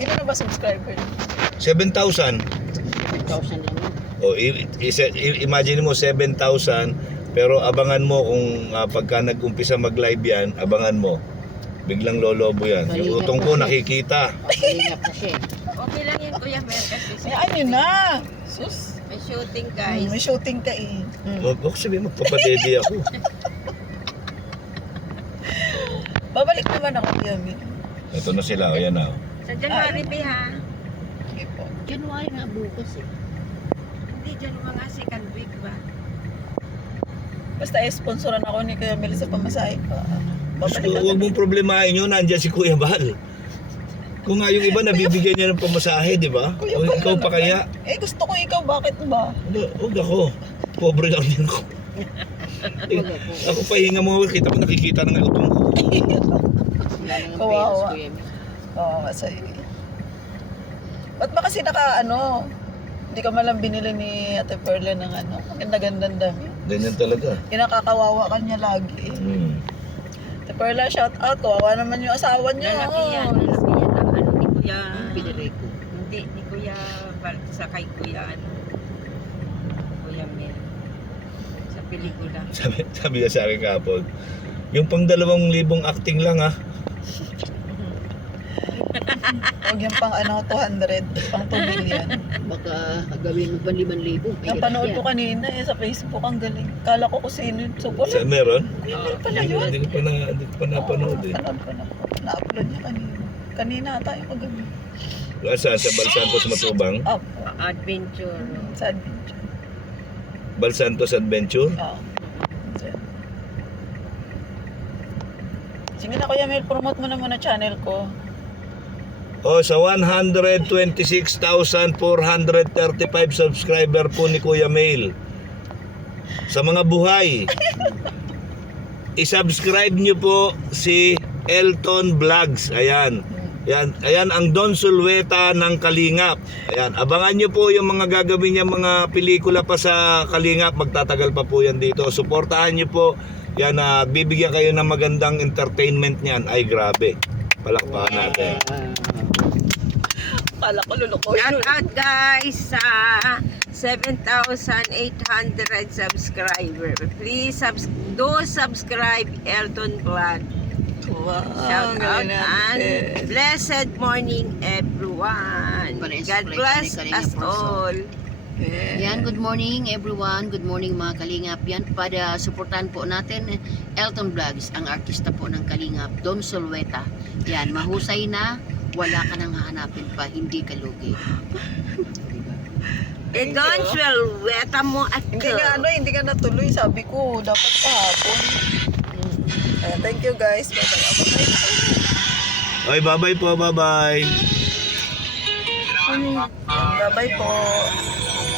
Ilan na ba subscriber? 7,000. 1,000 lang yun. O, imagine mo 7,000, pero abangan mo kung pagka nag-umpisa mag-live yan, abangan mo. Biglang lolobo yan. Yung utong ko nakikita. Kalingap na siya. Okay lang yan, Kuya Mer, kasi Ay, ano na? Sus. may shooting, guys. May shooting ka eh. Huwag ko sabihin, magpapadede ako. Babalik naman ako, Yami. Ito na sila, o yan na. Sa January, ha? Sige po. January nga bukas eh. Hindi, dyan mga second week ba? Basta sponsoran ako ni Kuya Mel sa pamasahe pa. Babalik Huwag ako. mong problemahin yun, nandyan si Kuya Bal. Kung nga yung iba, nabibigyan niya ng pamasahe, di ba? Kuya O Bal ikaw na pa naman. kaya? Eh, gusto ko ikaw. Bakit ba? Huwag ako. Pobre lang din ko. Wala po. Ako pahinga mo, kita mo nakikita ng utong ko. Wala nang Kawawa. pesos, Kuya Mel. Oo, masaya. Ba't ba kasi hindi ka malang binili ni Ate Perla ng maganda-gandang dami. Ganyan talaga. Kinakakawawa ka niya lagi. Ate Perla, shout out. Kawawa naman yung asawa niya. Lalaki yan ang ano ni Kuya. Pinilay ko. Hindi, ni Kuya Val, sa kay Kuya, Kuya Mel. Sa pelikula. Sabi niya sa akin kahapon, yung pang 2,000 acting lang ha. Huwag yung pang 200, pang 2 billion. Baka gawin mo pa 5,000. Yung panood ko kanina sa Facebook, ang galing. Kala ko kung sino yung support. Sa meron? Kuya Mel pala yun. Hindi ko pa napanood eh. Panood ko na po. Na-upload niya kanina. Kanina tayo kagabi. Sa Bal Santos Matubang, Opo. Adventure. Sa adventure. Bal Santos Adventure. Oo. Sige na Kuya Mel, promote mo na muna channel ko. O sa 126,435 subscriber po ni Kuya Mail. Sa mga buhay, i-subscribe nyo po si Elton Vlogs. Ayan. Ayan ang Don Sulweta ng Kalingap. Ayan, abangan nyo po yung mga gagawin niya mga pelikula pa sa Kalingap. Magtatagal pa po yan dito. Suportahan nyo po. Yan, bibigyan kayo ng magandang entertainment niyan. Ay, grabe. Palakpakan natin. Kala ko lulukoy. Shout out guys sa 7,800 subscriber. Please do subscribe Elton Vlog. Wow. Shout out galing and natin. blessed morning everyone. Pares God flight bless ni us Kalinga Porso. all. Yan, good morning everyone. Good morning mga Kalingap. Yan, para suportahan po natin Elton Vlogs, ang artista po ng Kalingap, Don Sulweta. Yan, mahusay na, wala ka nang hahanapin pa, hindi ka lugi. Don't weta mo at Hindi ka natuloy. Sabi ko, dapat kahapon. Ayan, thank you guys. Bye-bye. Ay, bye-bye po, bye-bye. Bye-bye po.